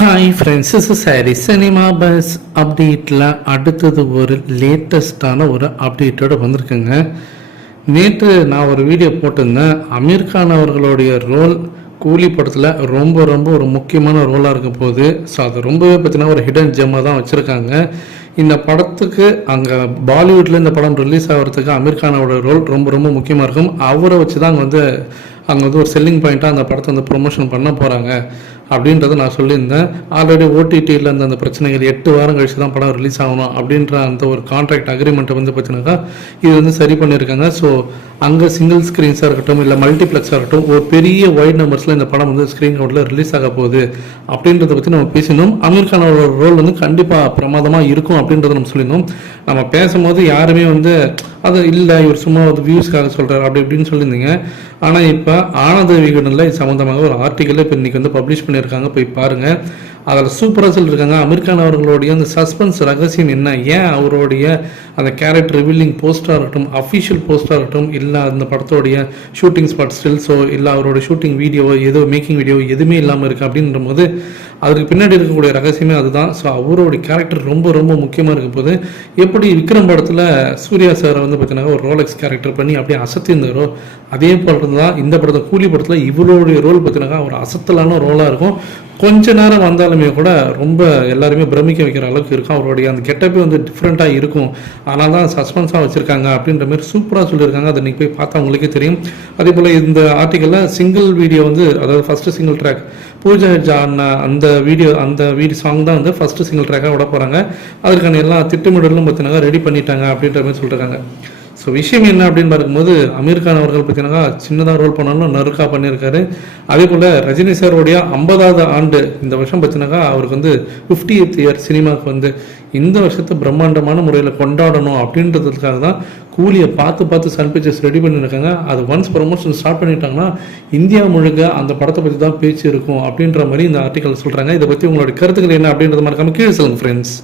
Hi friends is sorry cinema buzz அப்டேட்டில் அடுத்தது ஒரு லேட்டஸ்டான ஒரு அப்டேட்டோட வந்திருக்குங்க. நேற்று நான் ஒரு வீடியோ போட்டிருந்தேன். அமீர் கான் அவர்களுடைய ரோல் கூலி படத்தில் ரொம்ப ரொம்ப ஒரு முக்கியமான ரோலாக இருக்க போகுது. ஸோ அது ரொம்பவே பார்த்தீங்கன்னா ஒரு ஹிடன் ஜெம்மாக தான் வச்சுருக்காங்க. இந்த படத்துக்கு அங்கே பாலிவுட்டில் இந்த படம் ரிலீஸ் ஆகிறதுக்கு அமீர் கானோட ரோல் ரொம்ப ரொம்ப முக்கியமாக இருக்கும். அவரை வச்சு தான் அங்கே வந்து அங்கே வந்து ஒரு செல்லிங் பாயிண்ட்டாக அந்த படத்தை வந்து ப்ரொமோஷன் பண்ண போகிறாங்க அப்படின்றத நான் சொல்லியிருந்தேன். ஆல்ரெடி ஓடிடியில் இருந்த அந்த பிரச்சனைகள் எட்டு வாரம் கழிச்சு தான் படம் ரிலீஸ் ஆகணும் அப்படின்ற அந்த ஒரு கான்ட்ராக்ட் அக்ரிமெண்ட்டை வந்து பார்த்தீங்கன்னாக்கா இது வந்து சரி பண்ணியிருக்காங்க. ஸோ அங்கே சிங்கிள் ஸ்க்ரீன்ஸாக இருக்கட்டும் இல்லை மல்டிப்ளெக்ஸாக இருக்கட்டும் ஒரு பெரிய ஒயிட் நம்பர்ஸில் இந்த படம் வந்து ஸ்க்ரீன் கவுண்டில் ரிலீஸ் ஆக போகுது அப்படின்றத பற்றி நம்ம பேசினோம். அமீர்கானோட ரோல் வந்து கண்டிப்பாக பிரமாதமாக இருக்கும் அப்படின்றத நம்ம சொல்லியிருந்தோம். நம்ம பேசும்போது யாருமே வந்து அது இல்லை இவர் சும்மா ஒரு வியூஸ்க்காக சொல்கிறார் அப்படி இப்படின்னு சொல்லியிருந்தீங்க. ஆனால் இப்போ ஆனந்த விகடனில் இது சம்மந்தமாக ஒரு ஆர்டிக்கலை இப்போ இன்றைக்கி வந்து பப்ளிஷ் பண்ணியிருக்காங்க. போய் பாருங்கள் அதில் சூப்பராக சொல்லியிருக்காங்க. அமீர்கான் அவர்களுடைய அந்த சஸ்பென்ஸ் ரகசியம் என்ன? ஏன் அவருடைய அந்த கேரக்டர் ரிவீலிங் போஸ்டாக இருக்கட்டும் அஃபிஷியல் போஸ்டாக இருக்கட்டும் இல்லை அந்த படத்தோடைய ஷூட்டிங் ஸ்பாட் ஸ்டில்ஸோ இல்லை அவரோட ஷூட்டிங் வீடியோவோ ஏதோ மேக்கிங் வீடியோ எதுவுமே இல்லாமல் இருக்குது அப்படின்ற போது அதுக்கு பின்னாடி இருக்கக்கூடிய ரகசியமே அதுதான். ஸோ அவருடைய கேரக்டர் ரொம்ப ரொம்ப முக்கியமாக இருக்க போது எப்படி விக்ரம் படத்தில் சூர்யா சாரை வந்து பார்த்தீங்கன்னா ஒரு ரோலெக்ஸ் கேரக்டர் பண்ணி அப்படியே அசத்திருந்தாரோ அதே போல தான் இந்த படத்தை கூலி படத்தில் இவருடைய ரோல் பார்த்தீங்கன்னா ஒரு அசத்தலான ரோலாக இருக்கும். கொஞ்ச நேரம் வந்தாலுமே கூட ரொம்ப எல்லாருமே பிரமிக்க வைக்கிற அளவுக்கு இருக்கும். அவருடைய அந்த கெட்டப்பே வந்து டிஃப்ரெண்ட்டாக இருக்கும். ஆனால் தான் சஸ்பென்ஸாக வச்சுருக்காங்க அப்படின்ற மாதிரி சூப்பராக சொல்லியிருக்காங்க. அதை நீங்கள் போய் பார்த்தா உங்களுக்கே தெரியும். அதே போல் இந்த ஆர்டிக்கலில் சிங்கிள் வீடியோ வந்து அதாவது first single track Pooja John அந்த வீடியோ அந்த வீடியோ சாங் தான் வந்து ஃபஸ்ட்டு சிங்கிள் ட்ராக்காக விட போகிறாங்க அதற்கான எல்லா திட்டமிடலும் பார்த்தீங்கன்னா ரெடி பண்ணிட்டாங்க அப்படின்ற மாதிரி சொல்லியிருக்காங்க. ஸோ விஷயம் என்ன அப்படின்னு பார்க்கும்போது அமீர் கான் அவர்கள் பார்த்தீங்கன்னா சின்னதாக ரோல் பண்ணாலும் நறுக்காக பண்ணியிருக்காரு. அதே போல் ரஜினி சாருடைய ஐம்பதாவது ஆண்டு இந்த வருஷம் பார்த்தீங்கன்னா அவருக்கு வந்து ஃபிஃப்டி எய்த் இயர் சினிமாவுக்கு வந்து இந்த வருஷத்தை பிரம்மாண்டமான முறையில் கொண்டாடணும் அப்படின்றதுக்காக தான் கூலியை பார்த்து பார்த்து சன் பிக்சர்ஸ் ரெடி பண்ணியிருக்காங்க. அது ஒன்ஸ் ப்ரொமோஷன் ஸ்டார்ட் பண்ணிட்டாங்கன்னா இந்தியா முழுக்க அந்த படத்தை பற்றி தான் பேச்சு இருக்கும் அப்படின்ற மாதிரி இந்த ஆர்டிக்கல் சொல்கிறாங்க இதை பற்றி உங்களுடைய கருத்துக்கள் என்ன அப்படின்றது மறக்காமல் கீழே சொல்லுங்கள் ஃப்ரெண்ட்ஸ்